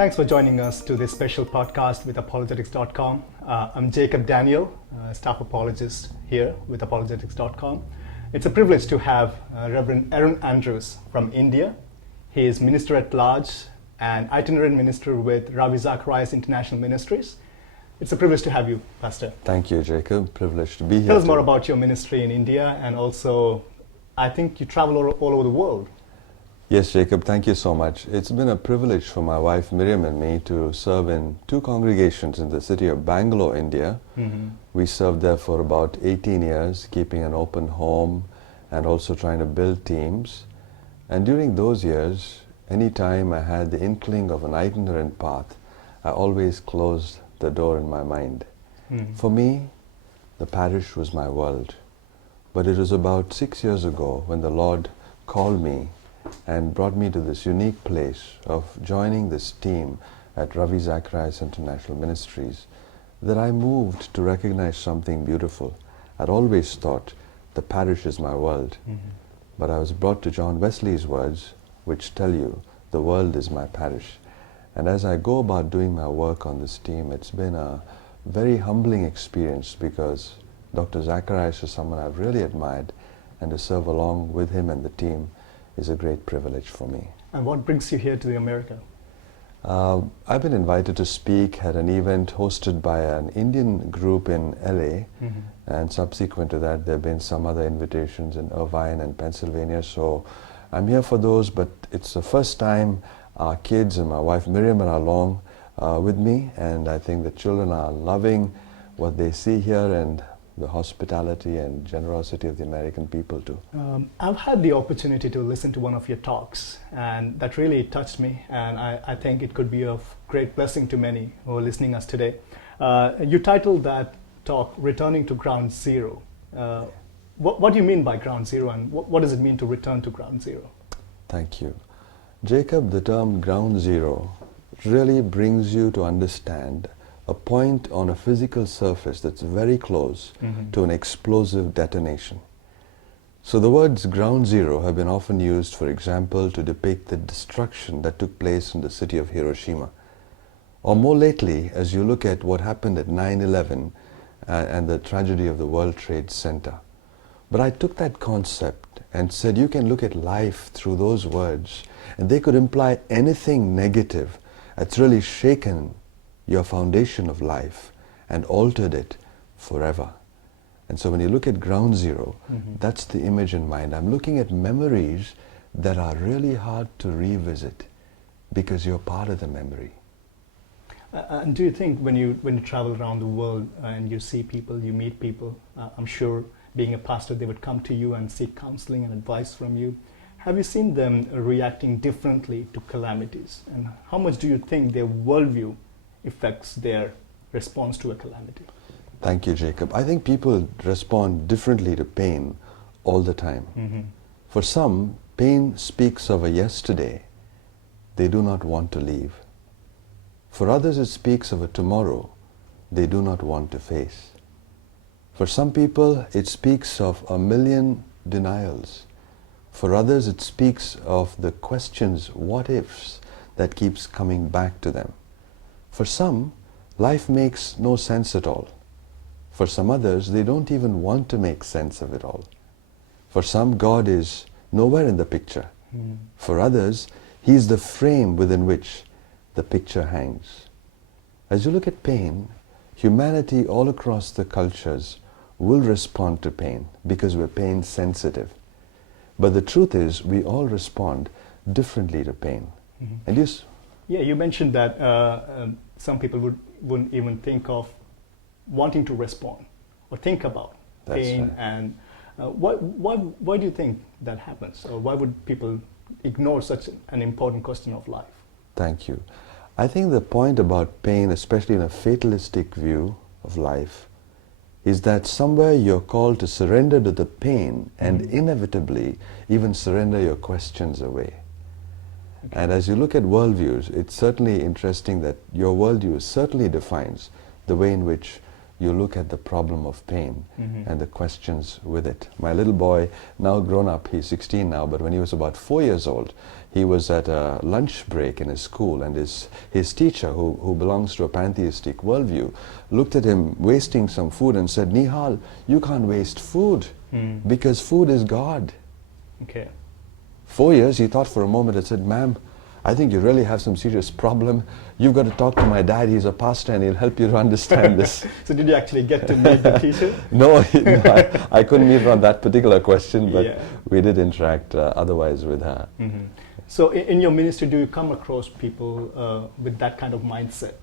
Thanks for joining us to this special podcast with apologetics.com. I'm Jacob Daniel, staff apologist here with apologetics.com. It's a privilege to have Reverend Arun Andrews from India. He is Minister at Large and Itinerant Minister with Ravi Zacharias International Ministries. It's a privilege to have you, Pastor. Thank you, Jacob. Privileged to be here. Tell us more about your ministry in India, and also, I think you travel all over the world. Yes, Jacob, thank you so much. It's been a privilege for my wife Miriam and me to serve in two congregations in the city of Bangalore, India. We served there for about 18 years, keeping an open home and also trying to build teams. And during those years, anytime I had the inkling of an itinerant path, I always closed the door in my mind. For me, the parish was my world. But it was about 6 years ago when the Lord called me and brought me to this unique place of joining this team at Ravi Zacharias International Ministries that I moved to recognize something beautiful. I'd always thought the parish is my world, but I was brought to John Wesley's words, which tell you the world is my parish. And as I go about doing my work on this team, it's been a very humbling experience, because Dr. Zacharias is someone I've really admired, and to serve along with him and the team is a great privilege for me. And what brings you here to America? I've been invited to speak at an event hosted by an Indian group in LA, and subsequent to that there have been some other invitations in Irvine and Pennsylvania, so I'm here for those, but it's the first time our kids and my wife Miriam are along with me, and I think the children are loving what they see here and the hospitality and generosity of the American people too. I've had the opportunity to listen to one of your talks, and that really touched me, and I think it could be of great blessing to many who are listening us today. You titled that talk, Returning to Ground Zero. What do you mean by Ground Zero, and what does it mean to return to Ground Zero? Thank you. Jacob, the term Ground Zero really brings you to understand a point on a physical surface that's very close to an explosive detonation. So the words ground zero have been often used, for example, to depict the destruction that took place in the city of Hiroshima. Or more lately, as you look at what happened at 9/11 and the tragedy of the World Trade Center. But I took that concept and said you can look at life through those words, and they could imply anything negative that's really shaken your foundation of life and altered it forever. And so when you look at ground zero, that's the image in mind. I'm looking at memories that are really hard to revisit because you're part of the memory. And do you think when you travel around the world and you see people, you meet people, I'm sure being a pastor they would come to you and seek counseling and advice from you. Have you seen them reacting differently to calamities? And how much do you think their worldview affects their response to a calamity? Thank you, Jacob. I think people respond differently to pain all the time. For some, pain speaks of a yesterday they do not want to leave. For others, it speaks of a tomorrow they do not want to face. For some people, it speaks of a million denials. For others, it speaks of the questions, what ifs, that keeps coming back to them. For some, life makes no sense at all. For some others, they don't even want to make sense of it all. For some, God is nowhere in the picture. For others, He is the frame within which the picture hangs. As you look at pain, humanity all across the cultures will respond to pain because we're pain sensitive. But the truth is, we all respond differently to pain. And you mentioned that some people wouldn't even think of wanting to respond or think about pain. Right. And why do you think that happens? Or why would people ignore such an important question of life? Thank you. I think the point about pain, especially in a fatalistic view of life, is that somewhere you're called to surrender to the pain and inevitably even surrender your questions away. And as you look at worldviews, it's certainly interesting that your worldview certainly defines the way in which you look at the problem of pain and the questions with it. My little boy, now grown up, he's 16 now, but when he was about 4 years old, he was at a lunch break in his school, and his teacher, who belongs to a pantheistic worldview, looked at him wasting some food and said, Nihal, you can't waste food because food is God. Okay. 4 years, he thought for a moment and said, ma'am, I think you really have some serious problem. You've got to talk to my dad. He's a pastor and he'll help you to understand this. So did you actually get to meet the teacher? No, I couldn't meet her on that particular question, but we did interact otherwise with her. So in your ministry, do you come across people with that kind of mindset?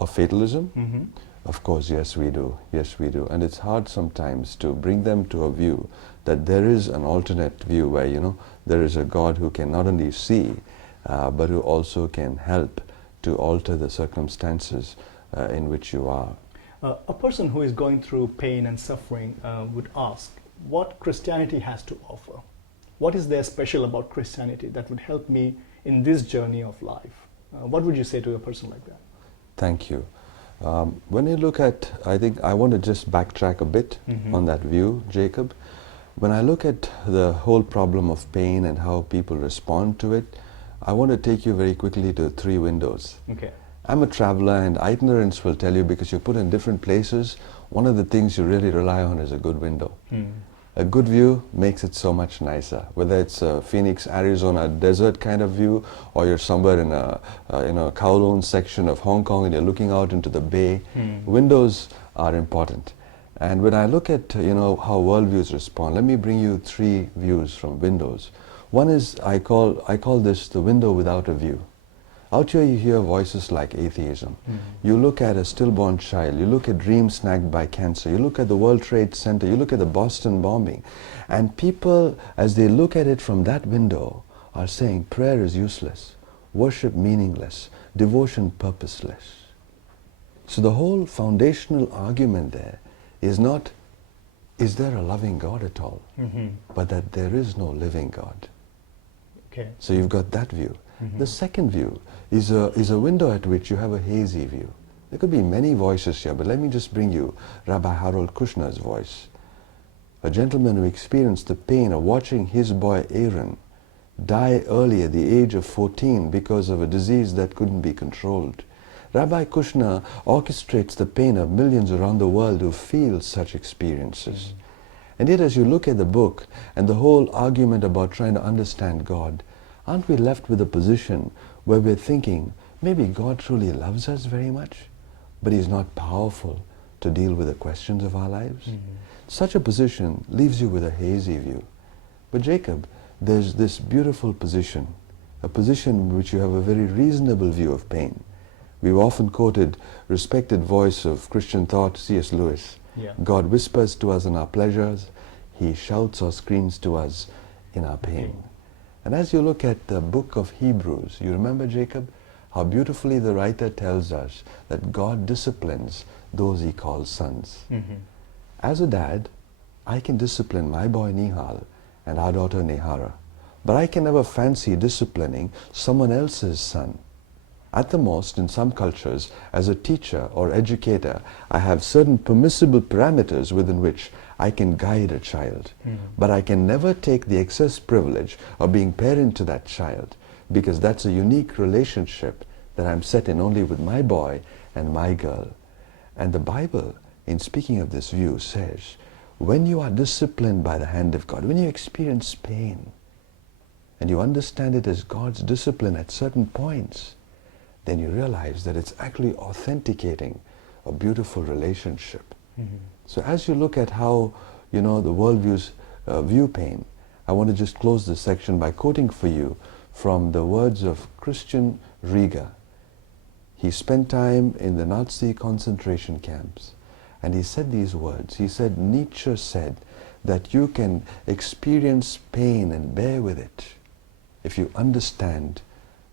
Of fatalism? Of course, yes we do. Yes we do. And it's hard sometimes to bring them to a view that there is an alternate view where, you know, there is a God who can not only see, but who also can help to alter the circumstances in which you are. A person who is going through pain and suffering would ask what Christianity has to offer. What is there special about Christianity that would help me in this journey of life? What would you say to a person like that? Thank you. When you look at, I think I want to just backtrack a bit on that view, Jacob. When I look at the whole problem of pain and how people respond to it, I want to take you very quickly to 3 windows. Okay. I'm a traveler, and itinerants will tell you, because you're put in different places, one of the things you really rely on is a good window. A good view makes it so much nicer. Whether it's a Phoenix, Arizona desert kind of view, or you're somewhere in a Kowloon section of Hong Kong and you're looking out into the bay, windows are important. And when I look at how worldviews respond, let me bring you 3 views from windows. One is, I call this the window without a view. Out here you hear voices like atheism. You look at a stillborn child, you look at dreams snagged by cancer, you look at the World Trade Center, you look at the Boston bombing, and people, as they look at it from that window, are saying prayer is useless, worship meaningless, devotion purposeless. So the whole foundational argument there is not, is there a loving God at all, but that there is no living God. Okay. So you've got that view. The second view is a window at which you have a hazy view. There could be many voices here, but let me just bring you Rabbi Harold Kushner's voice. A gentleman who experienced the pain of watching his boy Aaron die early at the age of 14 because of a disease that couldn't be controlled. Rabbi Kushner orchestrates the pain of millions around the world who feel such experiences. And yet, as you look at the book and the whole argument about trying to understand God, aren't we left with a position where we're thinking, maybe God truly loves us very much, but He's not powerful to deal with the questions of our lives? Such a position leaves you with a hazy view. But Jacob, there's this beautiful position, a position in which you have a very reasonable view of pain. We've often quoted respected voice of Christian thought, C.S. Lewis. God whispers to us in our pleasures, He shouts or screams to us in our pain. And as you look at the book of Hebrews, you remember, Jacob, how beautifully the writer tells us that God disciplines those He calls sons. As a dad, I can discipline my boy Nihal and our daughter Nehara, but I can never fancy disciplining someone else's son. At the most, in some cultures, as a teacher or educator, I have certain permissible parameters within which I can guide a child. But I can never take the excess privilege of being parent to that child, because that's a unique relationship that I'm set in only with my boy and my girl. And the Bible, in speaking of this view, says, when you are disciplined by the hand of God, when you experience pain, and you understand it as God's discipline at certain points, then you realize that it's actually authenticating a beautiful relationship. So as you look at how, the worldviews view pain, I want to just close this section by quoting for you from the words of Christian Rieger. He spent time in the Nazi concentration camps, and he said these words. He said, Nietzsche said that you can experience pain and bear with it if you understand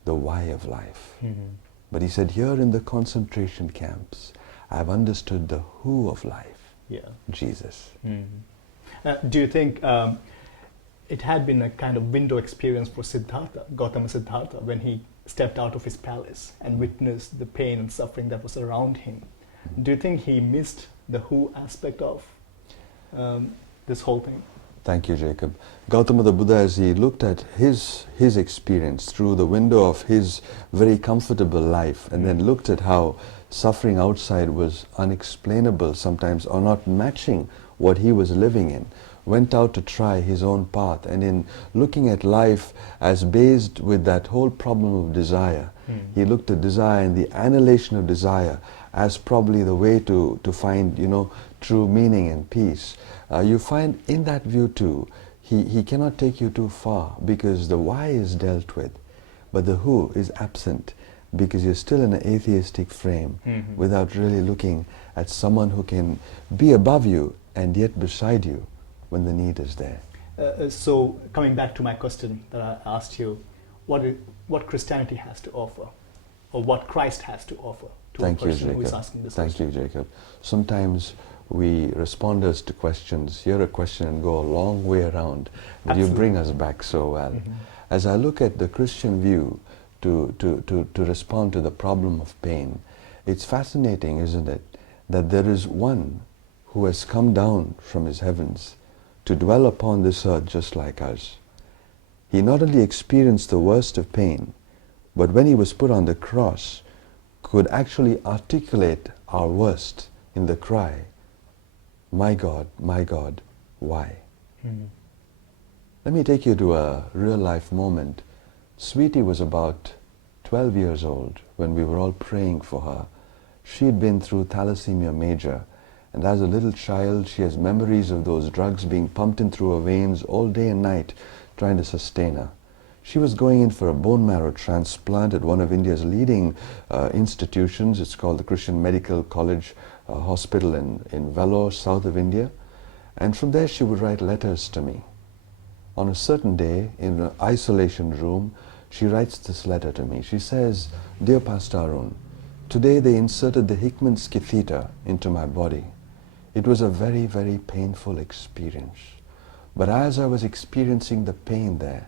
the why of life. But he said, here in the concentration camps, I've understood the who of life, Jesus. Do you think it had been a kind of window experience for Siddhartha, Gautama Siddhartha, when he stepped out of his palace and witnessed the pain and suffering that was around him? Do you think he missed the who aspect of this whole thing? Thank you, Jacob. Gautama the Buddha, as he looked at his experience through the window of his very comfortable life, and then looked at how suffering outside was unexplainable sometimes, or not matching what he was living in, went out to try his own path, and in looking at life as based with that whole problem of desire, he looked at desire and the annihilation of desire as probably the way to find, true meaning and peace. You find in that view too, he cannot take you too far, because the why is dealt with, but the who is absent, because you're still in an atheistic frame, without really looking at someone who can be above you and yet beside you when the need is there. So coming back to my question that I asked you, what Christianity has to offer, or what Christ has to offer to a person who is asking this question? Thank you, Jacob. Sometimes we responders to questions hear a question and go a long way around, but you bring us back so well. As I look at the Christian view to respond to the problem of pain, it's fascinating, isn't it, that there is one who has come down from his heavens to dwell upon this earth just like us. He not only experienced the worst of pain, but when he was put on the cross, could actually articulate our worst in the cry, my God, why?" Let me take you to a real life moment. Sweetie was about 12 years old when we were all praying for her. She had been through thalassemia major, and as a little child she has memories of those drugs being pumped in through her veins all day and night, trying to sustain her. She was going in for a bone marrow transplant at one of India's leading institutions. It's called the Christian Medical College Hospital in Vellore, south of India. And from there she would write letters to me. On a certain day, in an isolation room, she writes this letter to me. She says, "Dear Pastor Arun, today they inserted the Hickman's catheter into my body. It was a very, very painful experience. But as I was experiencing the pain there,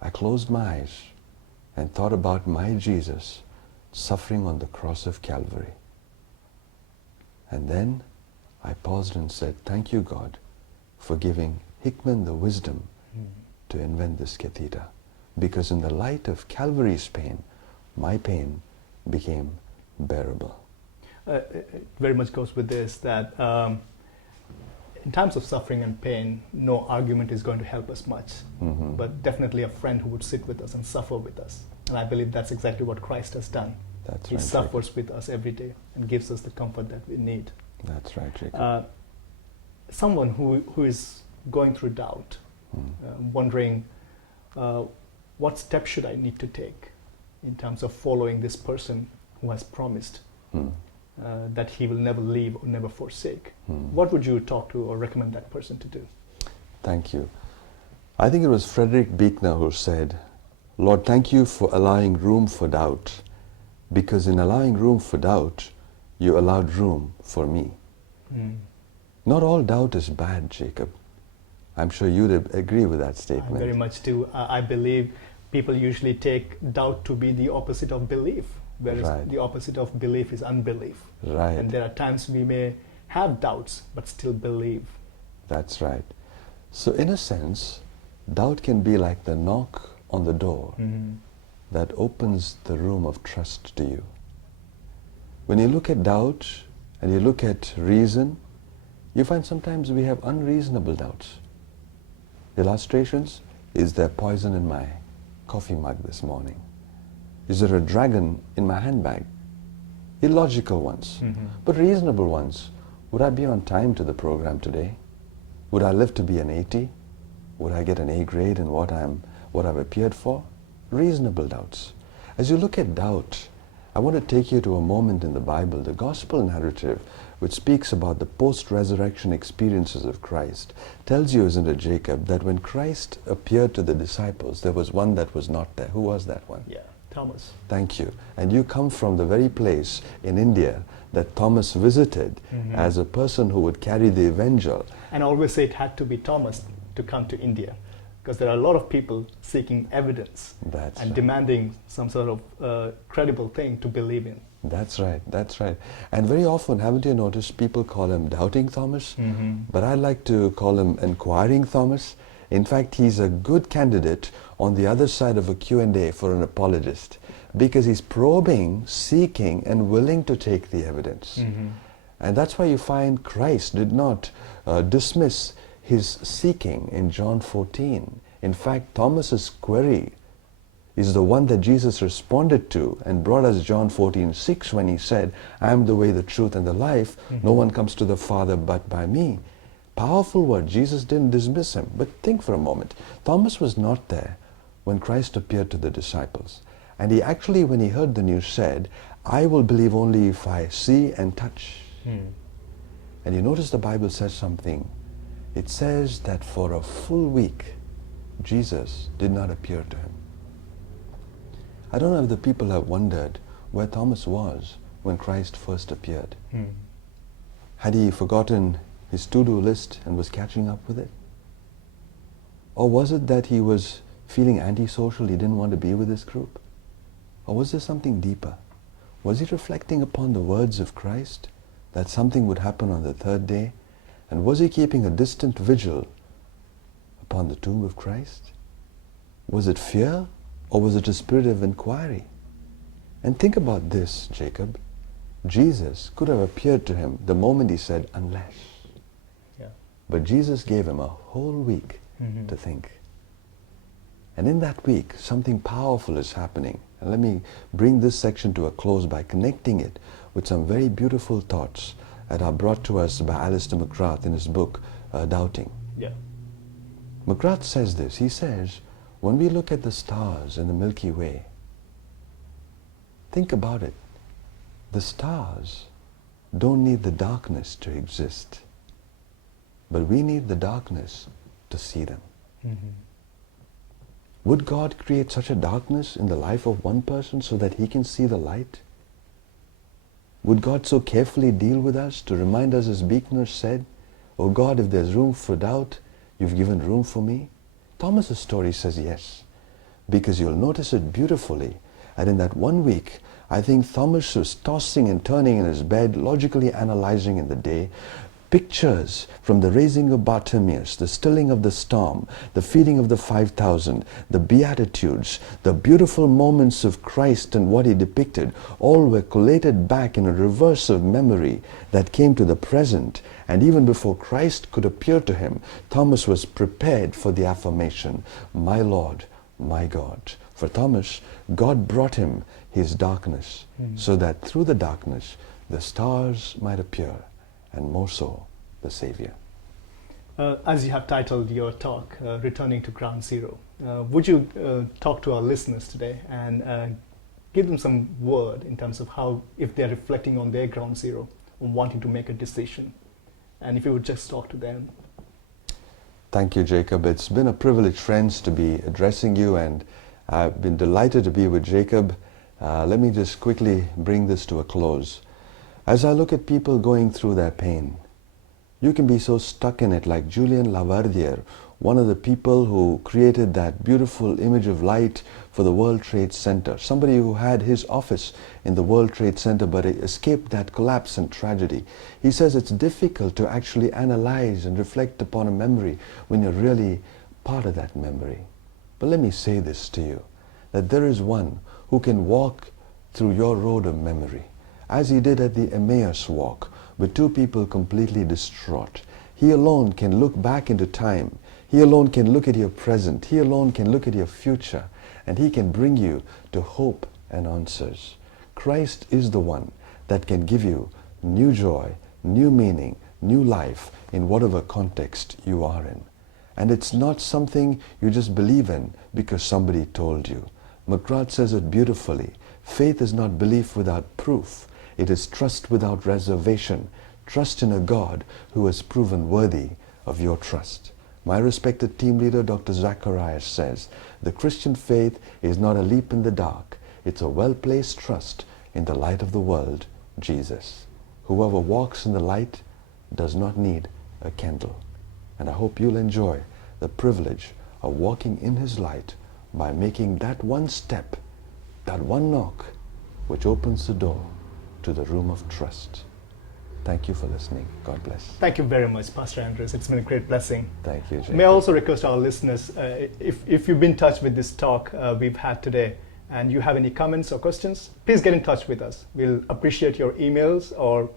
I closed my eyes and thought about my Jesus suffering on the cross of Calvary. And then I paused and said, thank you, God, for giving Hickman the wisdom to invent this catheter. Because in the light of Calvary's pain, my pain became bearable." It very much goes with this, that in times of suffering and pain, no argument is going to help us much, but definitely a friend who would sit with us and suffer with us. And I believe that's exactly what Christ has done. That's He right, suffers Jacob. with us every day and gives us the comfort that we need. That's right, Jacob. Someone who is going through doubt, wondering what steps should I need to take in terms of following this person who has promised that he will never leave or never forsake. What would you talk to or recommend that person to do? Thank you. I think it was Frederick Buechner who said, "Lord, thank you for allowing room for doubt, because in allowing room for doubt, you allowed room for me." Not all doubt is bad, Jacob. I'm sure you'd agree with that statement. I very much do. I believe people usually take doubt to be the opposite of belief, whereas the opposite of belief is unbelief. Right. And there are times we may have doubts but still believe. That's right. So in a sense, doubt can be like the knock on the door that opens the room of trust to you. When you look at doubt and you look at reason, you find sometimes we have unreasonable doubts. Illustrations: is there poison in my coffee mug this morning? Is there a dragon in my handbag? Illogical ones, but reasonable ones. Would I be on time to the program today? Would I live to be an 80? Would I get an A grade in what I've appeared for? Reasonable doubts. As you look at doubt, I want to take you to a moment in the Bible, the gospel narrative, which speaks about the post-resurrection experiences of Christ, tells you, isn't it, Jacob, that when Christ appeared to the disciples, there was one that was not there. Who was that one? Yeah, Thomas. Thank you. And you come from the very place in India that Thomas visited as a person who would carry the evangel. And I always say it had to be Thomas to come to India, because there are a lot of people seeking evidence and demanding some sort of credible thing to believe in. That's right, that's right. And very often, haven't you noticed, people call him Doubting Thomas? But I like to call him Inquiring Thomas. In fact, he's a good candidate on the other side of a Q&A for an apologist, because he's probing, seeking, and willing to take the evidence. And that's why you find Christ did not dismiss his seeking in John 14. In fact, Thomas's query is the one that Jesus responded to and brought us John 14:6 when he said, I am the way, the truth, and the life. No one comes to the Father but by me. Powerful word. Jesus didn't dismiss him. But think for a moment. Thomas was not there when Christ appeared to the disciples. And he actually, when he heard the news, said, I will believe only if I see and touch. And you notice the Bible says something. It says that for a full week, Jesus did not appear to him. I don't know if the people have wondered where Thomas was when Christ first appeared. Had he forgotten his to-do list and was catching up with it? Or was it that he was feeling antisocial, he didn't want to be with his group? Or was there something deeper? Was he reflecting upon the words of Christ, that something would happen on the third day? And was he keeping a distant vigil upon the tomb of Christ? Was it fear? Or was it a spirit of inquiry? And think about this, Jacob. Jesus could have appeared to him the moment he said, unless. But Jesus gave him a whole week to think. And in that week, something powerful is happening. And let me bring this section to a close by connecting it with some very beautiful thoughts that are brought to us by Alistair McGrath in his book, Doubting. McGrath says this. He says, when we look at the stars in the Milky Way, think about it. The stars don't need the darkness to exist, but we need the darkness to see them. Would God create such a darkness in the life of one person so that he can see the light? Would God so carefully deal with us to remind us, as Buechner said, oh God, if there's room for doubt, you've given room for me? Thomas's story says yes, because you'll notice it beautifully. And in that 1 week, I think Thomas was tossing and turning in his bed, logically analyzing in the day, pictures from the raising of Bartimaeus, the stilling of the storm, the feeding of the 5,000, the Beatitudes, the beautiful moments of Christ and what he depicted, all were collated back in a reverse of memory that came to the present. And even before Christ could appear to him, Thomas was prepared for the affirmation, my Lord, my God. For Thomas, God brought him his darkness, so that through the darkness, the stars might appear, and more so, the Savior. As you have titled your talk, Returning to Ground Zero, would you talk to our listeners today and give them some word in terms of how, if they're reflecting on their ground zero, on wanting to make a decision, and if you would just talk to them? Thank you, Jacob. It's been a privilege, friends, to be addressing you, and I've been delighted to be with Jacob. Let me just quickly bring this to a close. As I look at people going through their pain, you can be so stuck in it, like Julien Lavardière, one of the people who created that beautiful image of light for the World Trade Center. Somebody who had his office in the World Trade Center but escaped that collapse and tragedy. He says it's difficult to actually analyze and reflect upon a memory when you're really part of that memory. But let me say this to you, that there is one who can walk through your road of memory, as he did at the Emmaus walk, with two people completely distraught. He alone can look back into time. He alone can look at your present. He alone can look at your future. And he can bring you to hope and answers. Christ is the one that can give you new joy, new meaning, new life in whatever context you are in. And it's not something you just believe in because somebody told you. McGrath says it beautifully. Faith is not belief without proof. It is trust without reservation. Trust in a God who has proven worthy of your trust. My respected team leader, Dr. Zacharias, says, the Christian faith is not a leap in the dark. It's a well-placed trust in the light of the world, Jesus. Whoever walks in the light does not need a candle. And I hope you'll enjoy the privilege of walking in his light by making that one step, that one knock, which opens the door to the room of trust. Thank you for listening. God bless. Thank you very much, Pastor Andrews. It's been a great blessing. Thank you, Jacob. May I also request our listeners, if you've been touched with this talk we've had today, and you have any comments or questions, please get in touch with us. We'll appreciate your emails or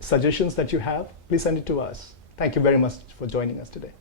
suggestions that you have. Please send it to us. Thank you very much for joining us today.